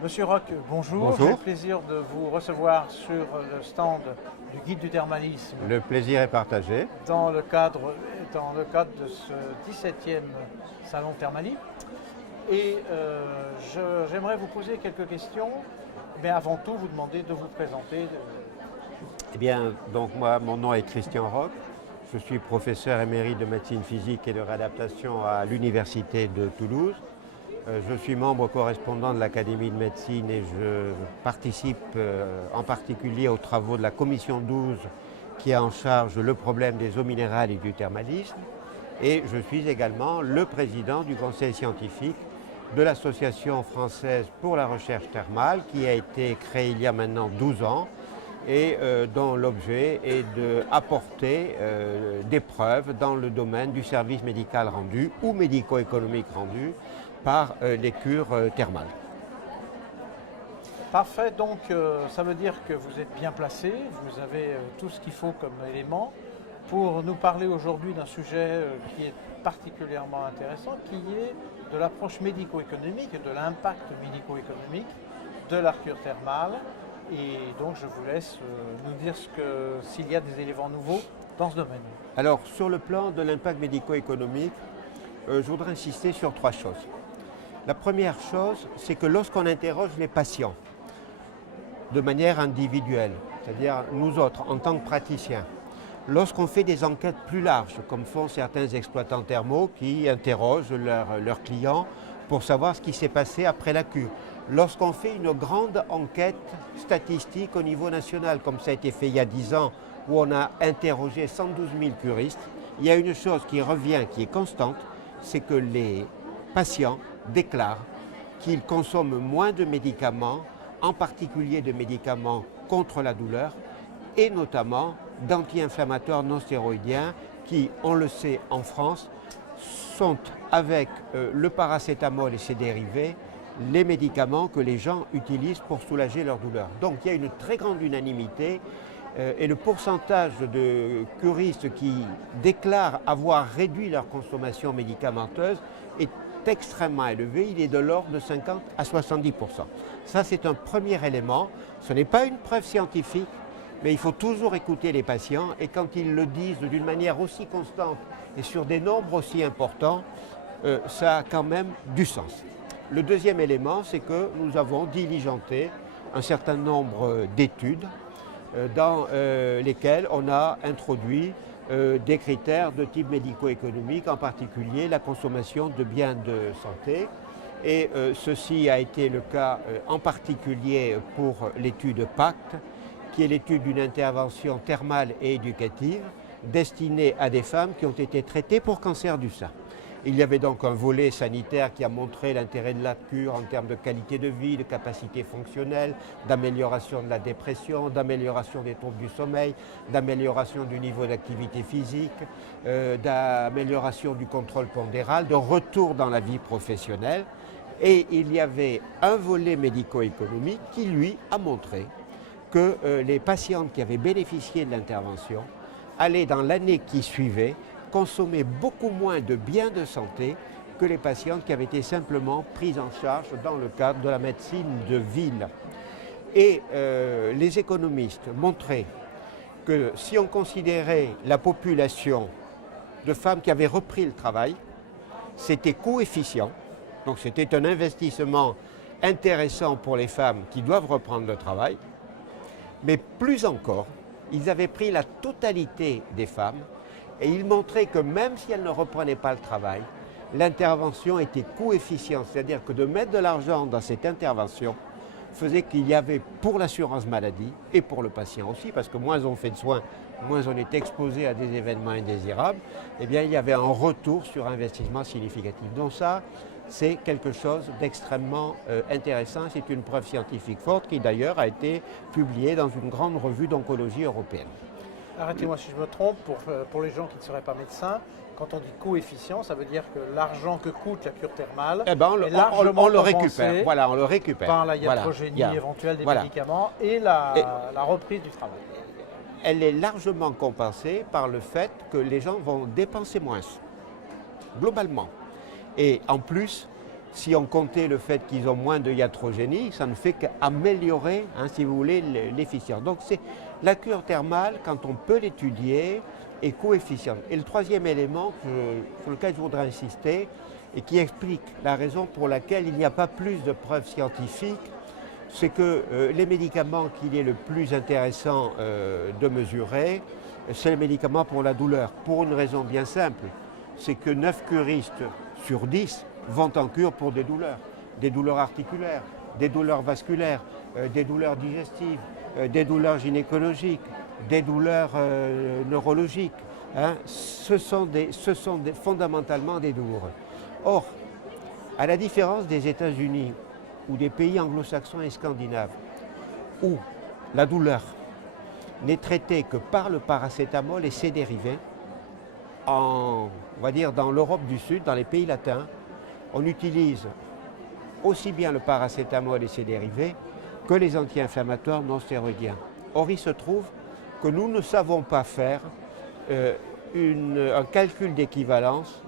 Monsieur Roch, bonjour. Bonjour. J'ai le plaisir de vous recevoir sur le stand du guide du thermalisme Le plaisir est partagé. dans le cadre de ce 17e salon Thermali. Et j'aimerais vous poser quelques questions, mais avant tout vous demander de vous présenter. Eh bien, donc moi, mon nom est Christian Roch. Je suis professeur émérite de médecine physique et de réadaptation à l'Université de Toulouse. Je suis membre correspondant de l'Académie de médecine et je participe en particulier aux travaux de la commission 12 qui a en charge le problème des eaux minérales et du thermalisme. Et je suis également le président du conseil scientifique de l'Association française pour la recherche thermale qui a été créée il y a maintenant 12 ans et dont l'objet est d'apporter des preuves dans le domaine du service médical rendu ou médico-économique rendu par les cures thermales. Parfait, donc ça veut dire que vous êtes bien placé, vous avez tout ce qu'il faut comme élément pour nous parler aujourd'hui d'un sujet qui est particulièrement intéressant, qui est de l'approche médico-économique et de l'impact médico-économique de la cure thermale. Et donc je vous laisse nous dire s'il y a des éléments nouveaux dans ce domaine. Alors sur le plan de l'impact médico-économique, je voudrais insister sur trois choses. La première chose, c'est que lorsqu'on interroge les patients de manière individuelle, c'est-à-dire nous autres en tant que praticiens, lorsqu'on fait des enquêtes plus larges, comme font certains exploitants thermaux qui interrogent leurs clients pour savoir ce qui s'est passé après la cure, lorsqu'on fait une grande enquête statistique au niveau national, comme ça a été fait il y a 10 ans, où on a interrogé 112 000 curistes, il y a une chose qui revient, qui est constante, c'est que les patients déclarent qu'ils consomment moins de médicaments, en particulier de médicaments contre la douleur, et notamment d'anti-inflammatoires non stéroïdiens qui, on le sait en France, sont avec le paracétamol et ses dérivés les médicaments que les gens utilisent pour soulager leur douleur. Donc il y a une très grande unanimité et le pourcentage de curistes qui déclarent avoir réduit leur consommation médicamenteuse est extrêmement élevé, il est de l'ordre de 50 à 70%. Ça c'est un premier élément, ce n'est pas une preuve scientifique, mais il faut toujours écouter les patients et quand ils le disent d'une manière aussi constante et sur des nombres aussi importants, ça a quand même du sens. Le deuxième élément, c'est que nous avons diligenté un certain nombre d'études dans lesquelles on a introduit des critères de type médico-économique, en particulier la consommation de biens de santé. Et ceci a été le cas en particulier pour l'étude PACT, qui est l'étude d'une intervention thermale et éducative destinée à des femmes qui ont été traitées pour cancer du sein. Il y avait donc un volet sanitaire qui a montré l'intérêt de la cure en termes de qualité de vie, de capacité fonctionnelle, d'amélioration de la dépression, d'amélioration des troubles du sommeil, d'amélioration du niveau d'activité physique, d'amélioration du contrôle pondéral, de retour dans la vie professionnelle. Et il y avait un volet médico-économique qui, lui, a montré que les patientes qui avaient bénéficié de l'intervention allaient, dans l'année qui suivait, consommer beaucoup moins de biens de santé que les patientes qui avaient été simplement prises en charge dans le cadre de la médecine de ville. Et les économistes montraient que si on considérait la population de femmes qui avaient repris le travail, c'était coefficient, donc c'était un investissement intéressant pour les femmes qui doivent reprendre le travail, mais plus encore, ils avaient pris la totalité des femmes et ils montraient que même si elles ne reprenaient pas le travail, l'intervention était coefficient, c'est-à-dire que de mettre de l'argent dans cette intervention faisait qu'il y avait pour l'assurance maladie et pour le patient aussi, parce que moins on fait de soins, moins on est exposé à des événements indésirables, eh bien il y avait un retour sur investissement significatif. Donc ça, c'est quelque chose d'extrêmement intéressant. C'est une preuve scientifique forte qui d'ailleurs a été publiée dans une grande revue d'oncologie européenne. Arrêtez-moi si je me trompe, pour les gens qui ne seraient pas médecins, quand on dit coefficient, ça veut dire que l'argent que coûte la cure thermale est largement on le récupère. Voilà, on le récupère. Par la iatrogénie éventuelle des médicaments et la reprise du travail. Elle est largement compensée par le fait que les gens vont dépenser moins, globalement. Et en plus, si on comptait le fait qu'ils ont moins de iatrogénie, ça ne fait qu'améliorer, si vous voulez, l'efficience. Donc c'est la cure thermale, quand on peut l'étudier, est coefficiente. Et le troisième élément sur lequel je voudrais insister, et qui explique la raison pour laquelle il n'y a pas plus de preuves scientifiques, c'est que les médicaments qu'il est le plus intéressant de mesurer, c'est les médicaments pour la douleur, pour une raison bien simple, c'est que 9 curistes sur 10 vont en cure pour des douleurs articulaires, des douleurs vasculaires, des douleurs digestives, des douleurs gynécologiques, des douleurs neurologiques. Ce sont fondamentalement des douloureux. Or, à la différence des États-Unis ou des pays anglo-saxons et scandinaves, où la douleur n'est traitée que par le paracétamol et ses dérivés, on va dire dans l'Europe du Sud, dans les pays latins, on utilise aussi bien le paracétamol et ses dérivés que les anti-inflammatoires non stéroïdiens. Or, il se trouve que nous ne savons pas faire un calcul d'équivalence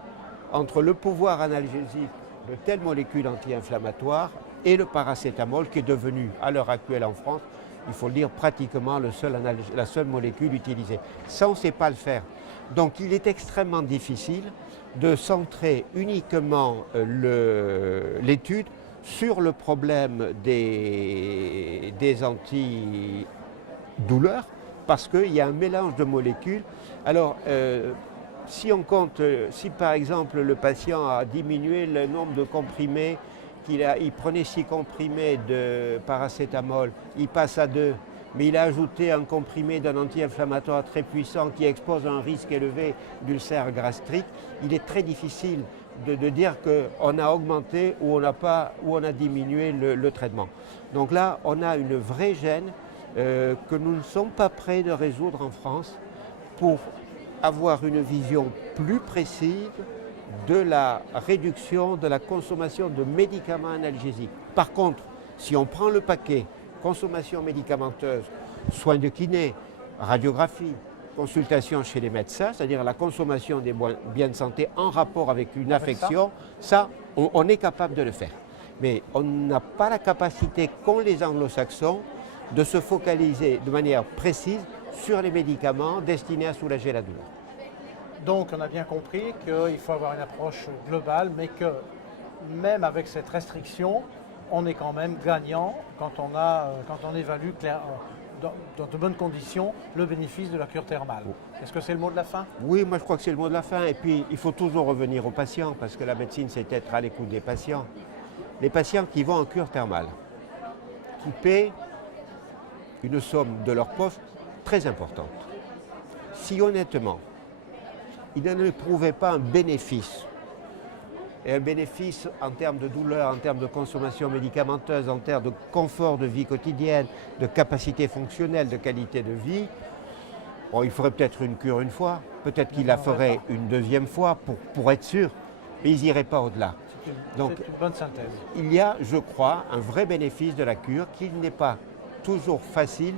entre le pouvoir analgésique de telle molécule anti-inflammatoire et le paracétamol qui est devenu, à l'heure actuelle en France, il faut le dire, pratiquement la seule molécule utilisée. Ça, on ne sait pas le faire. Donc il est extrêmement difficile de centrer uniquement l'étude sur le problème des antidouleurs, parce qu'il y a un mélange de molécules. Alors, si on compte, si par exemple le patient a diminué le nombre de comprimés, il prenait 6 comprimés de paracétamol, il passe à 2, mais il a ajouté un comprimé d'un anti-inflammatoire très puissant qui expose un risque élevé d'ulcère gastrique, il est très difficile de dire qu'on a augmenté ou on a diminué le traitement. Donc là, on a une vraie gêne que nous ne sommes pas prêts de résoudre en France pour avoir une vision plus précise de la réduction de la consommation de médicaments analgésiques. Par contre, si on prend le paquet consommation médicamenteuse, soins de kiné, radiographie, consultation chez les médecins, c'est-à-dire la consommation des biens de santé en rapport avec une affection, ça, on est capable de le faire. Mais on n'a pas la capacité qu'ont les anglo-saxons de se focaliser de manière précise sur les médicaments destinés à soulager la douleur. Donc on a bien compris qu'il faut avoir une approche globale, mais que même avec cette restriction, on est quand même gagnant quand on évalue dans de bonnes conditions le bénéfice de la cure thermale. Est-ce que c'est le mot de la fin? Oui, moi je crois que c'est le mot de la fin. Et puis il faut toujours revenir aux patients, parce que la médecine c'est être à l'écoute des patients. Les patients qui vont en cure thermale, qui paient une somme de leur poste très importante. Si honnêtement, ils n'éprouvaient pas un bénéfice, et un bénéfice en termes de douleur, en termes de consommation médicamenteuse, en termes de confort de vie quotidienne, de capacité fonctionnelle, de qualité de vie, bon, il ferait peut-être une cure une fois, peut-être qu'ils la feraient une deuxième fois pour être sûr, mais ils n'iraient pas au-delà. Donc, c'est une bonne synthèse. Il y a, je crois, un vrai bénéfice de la cure qu'il n'est pas toujours facile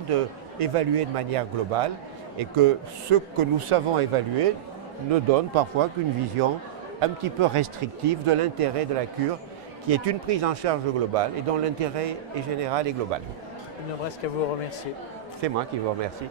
d'évaluer de manière globale et que ce que nous savons évaluer ne donne parfois qu'une vision un petit peu restrictive de l'intérêt de la cure, qui est une prise en charge globale et dont l'intérêt est général et global. Il ne me reste qu'à vous remercier. C'est moi qui vous remercie.